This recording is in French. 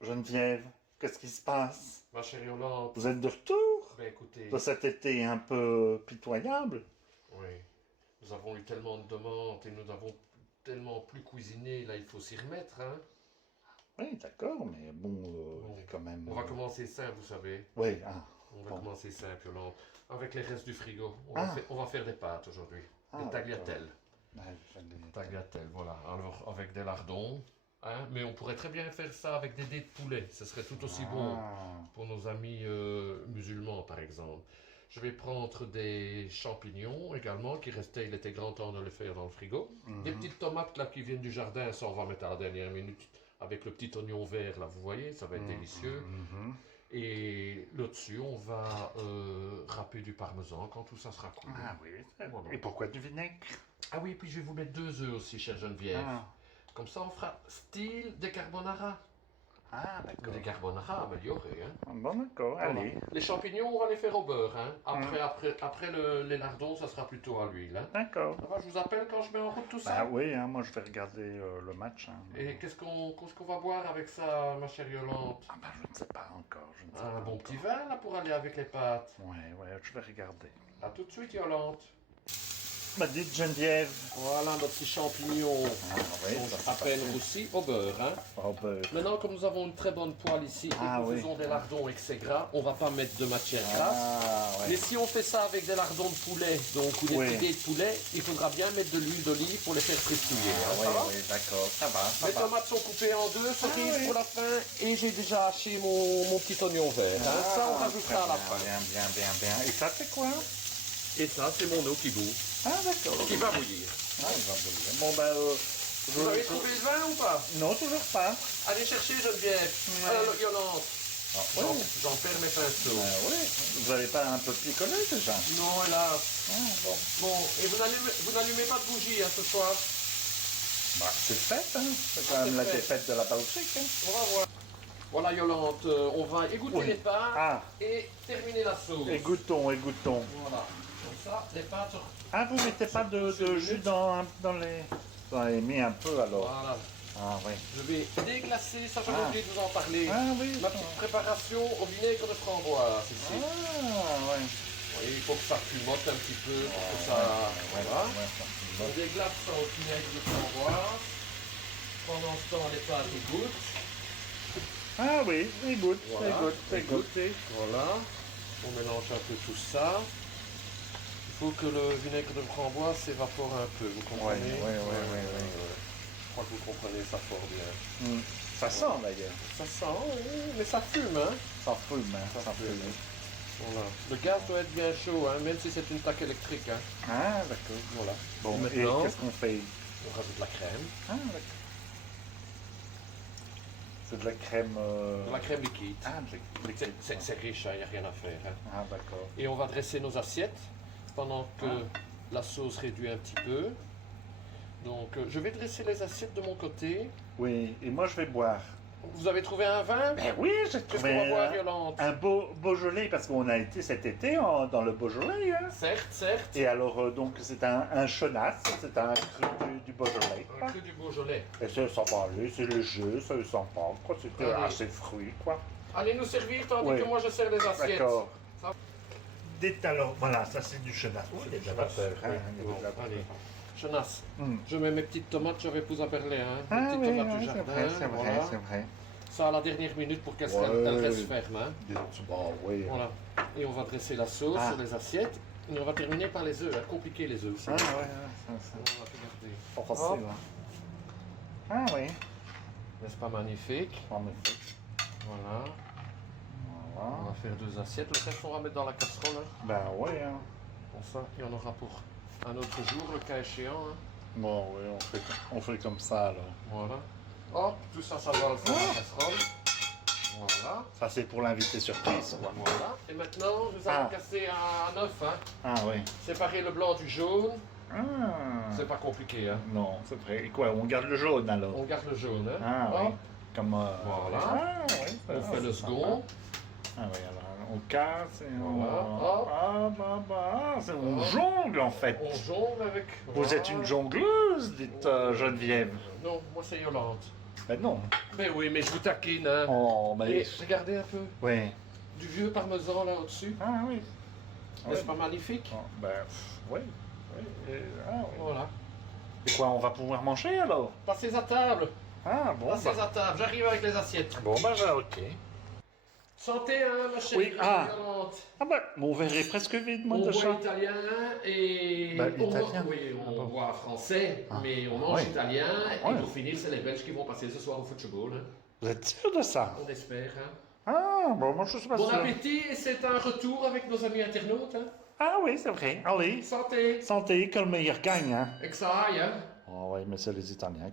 Geneviève, qu'est-ce qui se passe? Ma chère Yolande, Vous êtes de retour ben écoutez, de cet été un peu pitoyable? oui, nous avons eu tellement de demandes et nous n'avons tellement plus cuisiné, là il faut s'y remettre, hein. Oui, d'accord, mais bon, Bon, quand même... on va commencer simple, vous savez. Oui, ah, On va bon. commencer simple, Yolande. Avec les restes du frigo, Ah. on va faire des pâtes aujourd'hui. Ah, des d'accord. tagliatelles. Ouais, j'allais- Tagliatelles, voilà. Alors, avec des lardons, hein. Mais on pourrait très bien faire ça avec des dés de poulet. Ce serait tout aussi bon Ah, pour nos amis musulmans, par exemple. Je vais prendre des champignons également, qui restaient, il était grand temps de les faire dans le frigo. Des petites tomates là qui viennent du jardin, ça on va mettre à la dernière minute. Avec le petit oignon vert là, vous voyez, ça va être délicieux. mhm. Et là-dessus, on va râper du parmesan quand tout ça sera cool. Ah oui, Voilà. et pourquoi du vinaigre? Ah oui, puis je vais vous mettre 2 œufs aussi, chère Geneviève. Ah, Comme ça, on fera style des carbonara. ah d'accord. Des carbonara améliorés, hein. Bon, d'accord, Voilà. allez. Les champignons, on va les faire au beurre, hein. Après les lardons, ça sera plutôt à l'huile, hein. D'accord. Ça va, je vous appelle quand je mets en route tout Bah ça. oui, hein, moi je vais regarder le match. Hein. Et qu'est-ce qu'on va boire avec ça, ma chère Yolande? Ah bah je ne sais pas encore, je ne sais pas Un bon encore. petit vin, là, pour aller avec les pâtes. Ouais, je vais regarder. À tout de suite, Yolande. Bah dites Geneviève. Voilà nos petits champignons. Ah oui, Sont ça à peine roussis au beurre, hein. Oh, bah, Maintenant, comme nous avons une très bonne poêle ici et Ah que nous oui. faisons des lardons et que c'est gras, on va pas mettre de matière grasse. ah Mais ouais. si on fait ça avec des lardons de poulet, donc ou des Oui. filets de poulet, il faudra bien mettre de l'huile d'olive pour les faire fristouiller. Ah, hein, oui, ça va? oui, d'accord, ça va, ça Les va. tomates sont coupées en deux, cerises oui. pour la fin, et j'ai déjà haché mon petit oignon vert. hein. Ça, on rajoutera à la fin. Bien. Et ça c'est quoi? Et ça, c'est mon eau qui bout, Ah d'accord. qui va bouillir. Ah, il va bouillir. Bon bah, Vous avez trouvé le vin ou pas? Non, toujours pas. Allez chercher Geneviève. Ouais. Yolande. Ah, J'en oui. j'en perds mes pinceaux. Oui. Vous n'avez pas un peu picolé déjà? Non, hélas. Ah, bon. Bon, et vous n'allumez pas de bougie hein, ce soir. Bah, c'est fête, hein. C'est quand même c'est la fait. défaite de la Belgique, hein. On va voir. Voilà Yolande, on va égoutter Oui. les pâtes Ah, et terminer la sauce. égouttons. Voilà. Comme ça, les pâtes sont... Ah, vous mettez pas de jus dans les... Vous en avez mis un peu alors. Voilà. Ah oui. Je vais déglacer, ça j'avais Ah. oublié de vous en parler. Ah oui. Ma petite préparation au vinaigre de framboise ici. Ah ouais. Oui, il faut que ça fumote un petit peu pour que ça... Voilà. On déglace ça au vinaigre de framboise. Pendant ce temps, les pâtes égouttent. Ah oui, égoutte, Voilà. égoutte. Voilà. On mélange un peu tout ça. Il faut que le vinaigre de framboise s'évapore un peu, vous comprenez? Ouais. Je crois que vous comprenez ça fort bien. Ça sent d'ailleurs. Ça sent, oui, mais ça fume, hein? Ça fume, hein. Ça fume. fume. Voilà. Le gaz doit être bien chaud, hein, même si c'est une plaque électrique, hein. Ah d'accord. Voilà. Bon, et Maintenant, qu'est-ce qu'on fait? on rajoute la crème. Ah d'accord. C'est de la crème... De la crème liquide. Ah, liquide. C'est riche, il n'y a rien à faire. Hein. Ah d'accord. Et on va dresser nos assiettes pendant que la sauce réduit un petit peu. Donc, je vais dresser les assiettes de mon côté. Oui, et moi je vais boire. Vous avez trouvé un vin? Ben oui, j'ai Qu'est-ce qu'on trouvé va boire, Yolande? un beau Beaujolais, parce qu'on a été cet été dans le Beaujolais. Hein. Certes. Et alors, donc, c'est un chenasse, c'est un cru du Beaujolais. Un cru du Beaujolais. Et ça va aller, c'est léger, ça sent pas, quoi. C'était Allez. assez fruit, quoi. Allez nous servir tandis Oui. que moi je sers les assiettes. D'accord. Ça- Dites alors, voilà, ça c'est du chenasse. Oui, il y a de la vapeur. Hein, Oui. il y a de la vapeur. Allez. Chenasse. Hmm. Je mets mes petites tomates, j'avais plus à parler, hein. Les Ah petites oui, tomates du oui, jardin. c'est vrai. Voilà. Ça à la dernière minute pour qu'elles Ouais. elles restent fermes, hein. Bon, oui. Voilà. Et on va dresser la sauce Ah. sur les assiettes. Et on va terminer par les œufs, hein. Compliqué les œufs aussi. Ah ouais, ça. On va regarder. Pas facile, hein. Ah oui. N'est-ce pas magnifique? En effet. Voilà. On Voilà. va faire 2 assiettes. Le reste, on va mettre dans la casserole. Hein. Ben oui, hein. Bon, ça, il y en aura pour un autre jour, le cas échéant. Hein. Bon, oui, on fait comme ça, alors. Voilà. Hop, tout ça, ça va dans la casserole. Voilà. Ça, c'est pour l'invité surprise, quoi. Voilà. Et maintenant, nous allons casser un œuf. Hein. Ah oui. Séparer le blanc du jaune. Ah. C'est pas compliqué. Hein. Non, c'est vrai. Et quoi, on garde le jaune, alors? On garde le jaune. Hein. Ah Hop. oui. Comme... Voilà. Ah oui. On fait le second. Ah oui, alors on casse et on... Voilà. Hop. C'est une jongle en fait. On jongle avec. Vous voilà. êtes une jongleuse, dites Geneviève. Non, moi c'est Yolande. Ben non. Mais oui, mais je vous taquine, hein. Oh, mais... Et regardez un peu. Oui. Du vieux parmesan là au-dessus. Ah oui. N'est-ce Ouais. pas magnifique? Oh, ben, oui. Oui. Ah, oui. Voilà. Et quoi, on va pouvoir manger alors? Passez à table. Ah bon, Passez à table. J'arrive avec les assiettes. bon, ok. Santé, hein, ma chérie. Oui, ah. Yolande. Ah ben, mon verre est presque vide, moi, On déjà. boit italien et Bah, on, italien. oui, on Ah bon. boit français, Ah. mais on mange Ouais. italien. Ouais. Et pour finir, c'est les Belges qui vont passer ce soir au football. Hein. Vous êtes sûr de ça? On espère. Hein. Ah, bon, moi, je suis pas Bon sûr. appétit et c'est un retour avec nos amis internautes. Hein. Ah oui, c'est vrai. Allez, Santé. santé, que le meilleur gagne, hein. Et que ça aille. Hein. Oh oui, mais c'est les Italiens.